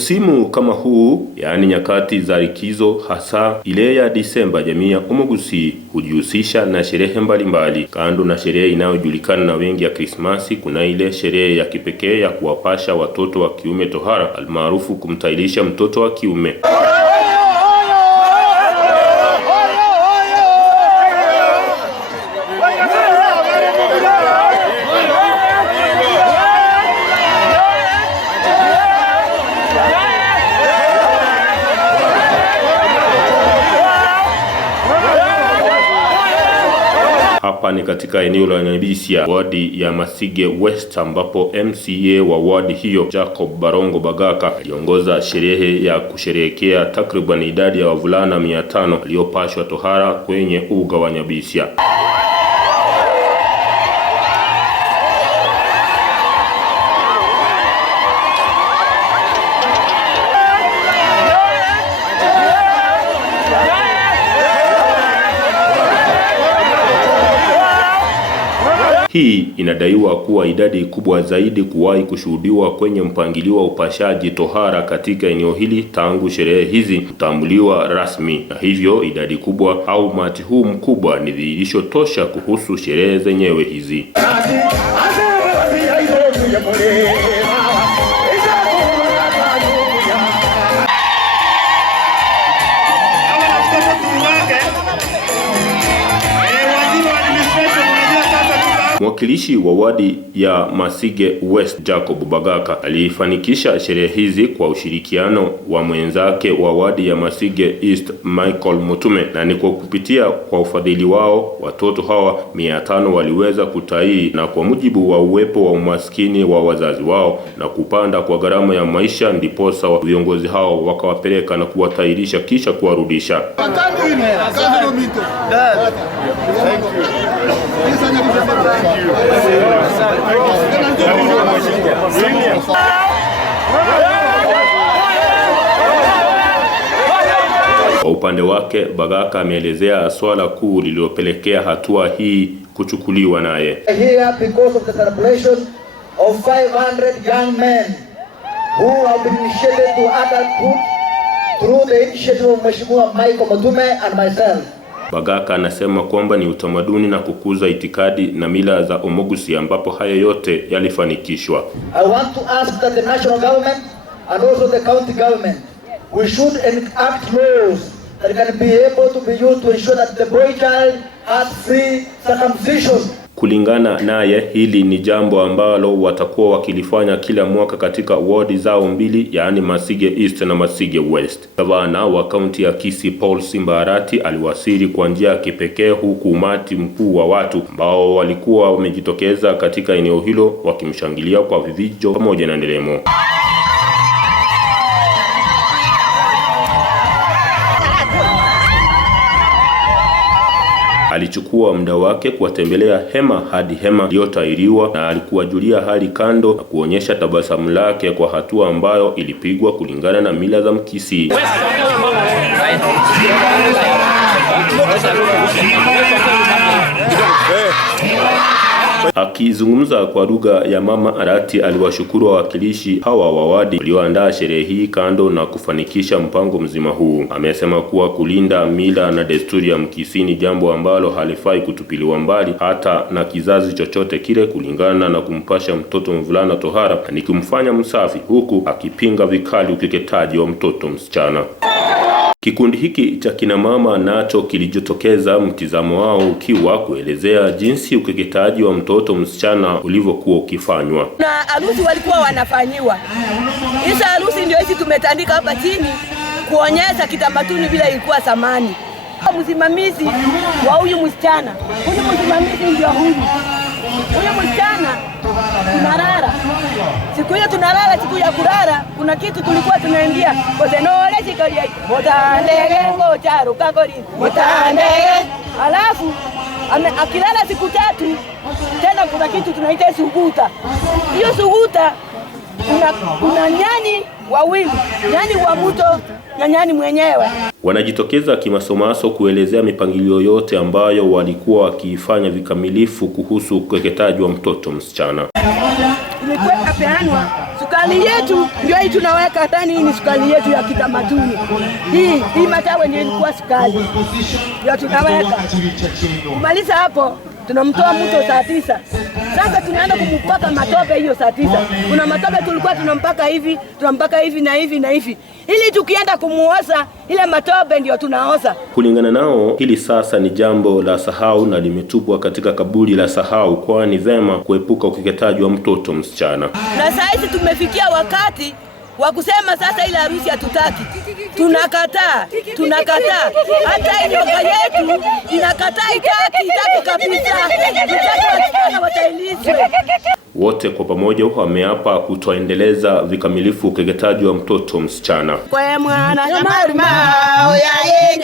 Msimu kama huu, yaani nyakati za likizo, hasa ile ya Disemba, jamii ya Umugusi hujihusisha na sherehe mbalimbali. Kando na sherehe inayojulikana na wengi ya Krismasi, kuna ile sherehe ya kipekee ya kuwapasha watoto wa kiume tohara, almaarufu kumtailisha mtoto wa kiume. Hapa ni katika eneo la Nyabisia, wadi ya Masige West, ambapo MCA wa wadi hiyo Jacob Barongo Bagaka aliongoza sherehe ya kusherehekea takriban idadi ya wavulana 500 waliopashwa tohara kwenye uga wa Nyabisia. Hii inadaiwa kuwa idadi kubwa zaidi kuwahi kushuhudiwa kwenye mpangilio wa upashaji tohara katika eneo hili tangu sherehe hizi kutambuliwa rasmi, na hivyo idadi kubwa au umati huu mkubwa ni dhihirisho tosha kuhusu sherehe zenyewe hizi. Mwakilishi wa wadi ya Masige West Jacob Bagaka alifanikisha sherehe hizi kwa ushirikiano wa mwenzake wa wadi ya Masige East Michael MUTUME, na ni kwa kupitia kwa ufadhili wao watoto hawa 500 waliweza kutai, na kwa mujibu wa uwepo wa umaskini wa wazazi wao na kupanda kwa gharama ya maisha, ndiposa viongozi hao wakawapeleka na kuwatairisha kisha kuwarudisha. Kwa upande wake, Bagaka ameelezea swala kuu lililopelekea hatua hii kuchukuliwa naye. Here because of the celebration of 500 young men who have been initiated to adulthood through the initiative of Mheshimiwa Michael MUTUME and myself. Bagaka anasema kwamba ni utamaduni na kukuza itikadi na mila za Umugusi ambapo haya yote yalifanikishwa. I want to ask that the national government and also the county government, we should enact laws that can be able to be used to ensure that the boy child has free circumcision. Kulingana naye, hili ni jambo ambalo watakuwa wakilifanya kila mwaka katika wadi zao mbili, yaani Masige East na Masige West. Gavana wa kaunti ya Kisii Paul Simbarati aliwasili kwa njia ya kipekee, huku umati mkuu wa watu ambao walikuwa wamejitokeza katika eneo hilo wakimshangilia kwa vivijo pamoja na nderemo. Alichukua muda wake kuwatembelea hema hadi hema iliyotairiwa, na alikuwajulia hali kando na kuonyesha tabasamu lake kwa hatua ambayo ilipigwa kulingana na mila za Mkisii. Akizungumza kwa lugha ya mama, Arati aliwashukuru wawakilishi hawa wa wadi walioandaa sherehe hii kando na kufanikisha mpango mzima huu. Amesema kuwa kulinda mila na desturi ya Mkisii ni jambo ambalo halifai kutupiliwa mbali hata na kizazi chochote kile, kulingana na kumpasha mtoto mvulana tohara ni kumfanya msafi, huku akipinga vikali ukeketaji wa mtoto msichana. Kikundi hiki cha kina mama nacho kilijitokeza mtizamo wao ukiwa kuelezea jinsi ukeketaji wa mtoto msichana ulivyokuwa ukifanywa. Na harusi walikuwa wanafanyiwa. Hizo harusi ndio hizi tumetandika hapa chini kuonyesha kitamaduni vile ilikuwa zamani. Msimamizi wa huyu msichana, huyu msimamizi ndio huyu. Huyu msichana tunalala. Siku hiyo tunalala, siku ya kulala kuna kitu tulikuwa tunaambia kozenole chikalia motandege ngocharo kakori motandege. Alafu akilala siku 3 tena kuna kitu tunaita suguta. Hiyo suguta kuna nyani wawili, nyani wa mto na nyani mwenyewe. Wanajitokeza kimasomaso kuelezea mipangilio yote ambayo walikuwa wakiifanya vikamilifu kuhusu ukeketaji wa mtoto msichana. Ilikuwa kapeanwa Sukari yetu ndio hii tunaweka ndani, hii ni sukari yetu ya kitamaduni. Hii matawe ndio ilikuwa sukari. Ndio tunaweka. Kumaliza hapo tunamtoa mto saa 9. Sasa tunaenda kumpaka matope hiyo saa 9. Kuna matope tulikuwa tunampaka hivi na hivi na hivi. Ili tukienda kumuoza ile matope ndio tunaoza. Kulingana nao, hili sasa ni jambo la sahau na limetupwa katika kaburi la sahau, kwani vema kuepuka ukeketaji wa mtoto msichana. Na sasa hivi tumefikia wakati wa kusema sasa ile harusi hatutaki. Tunakataa. Hata nyoka yetu inakataa, itaki kabisa. Tutaki wasichana watailizwe. Wote kwa pamoja wameapa kutoendeleza vikamilifu ukeketaji wa mtoto msichana. Kwa mwana nyamaruma oyaye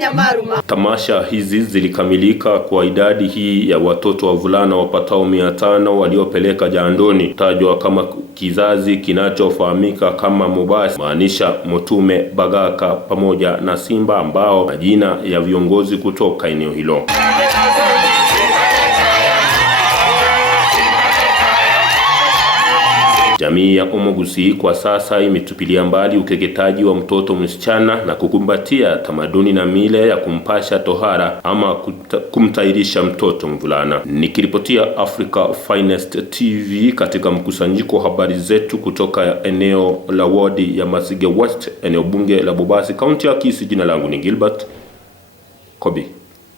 nyamaruma. Tamasha hizi zilikamilika kwa idadi hii ya watoto wavulana wapatao 500 waliopeleka jandoni, tajwa kama kizazi kinachofahamika kama Mubasi, maanisha Mutume, Bagaka pamoja na Simba, ambao majina ya viongozi kutoka eneo hilo. Jamii ya Omogusi kwa sasa imetupilia mbali ukeketaji wa mtoto msichana na kukumbatia tamaduni na mila ya kumpasha tohara ama kumtairisha mtoto mvulana. Nikiripotia Africa Finest TV katika mkusanyiko habari zetu kutoka eneo la wadi ya Masige West, eneo bunge la Bobasi, kaunti ya Kisii, jina langu ni Gilbert Kobi.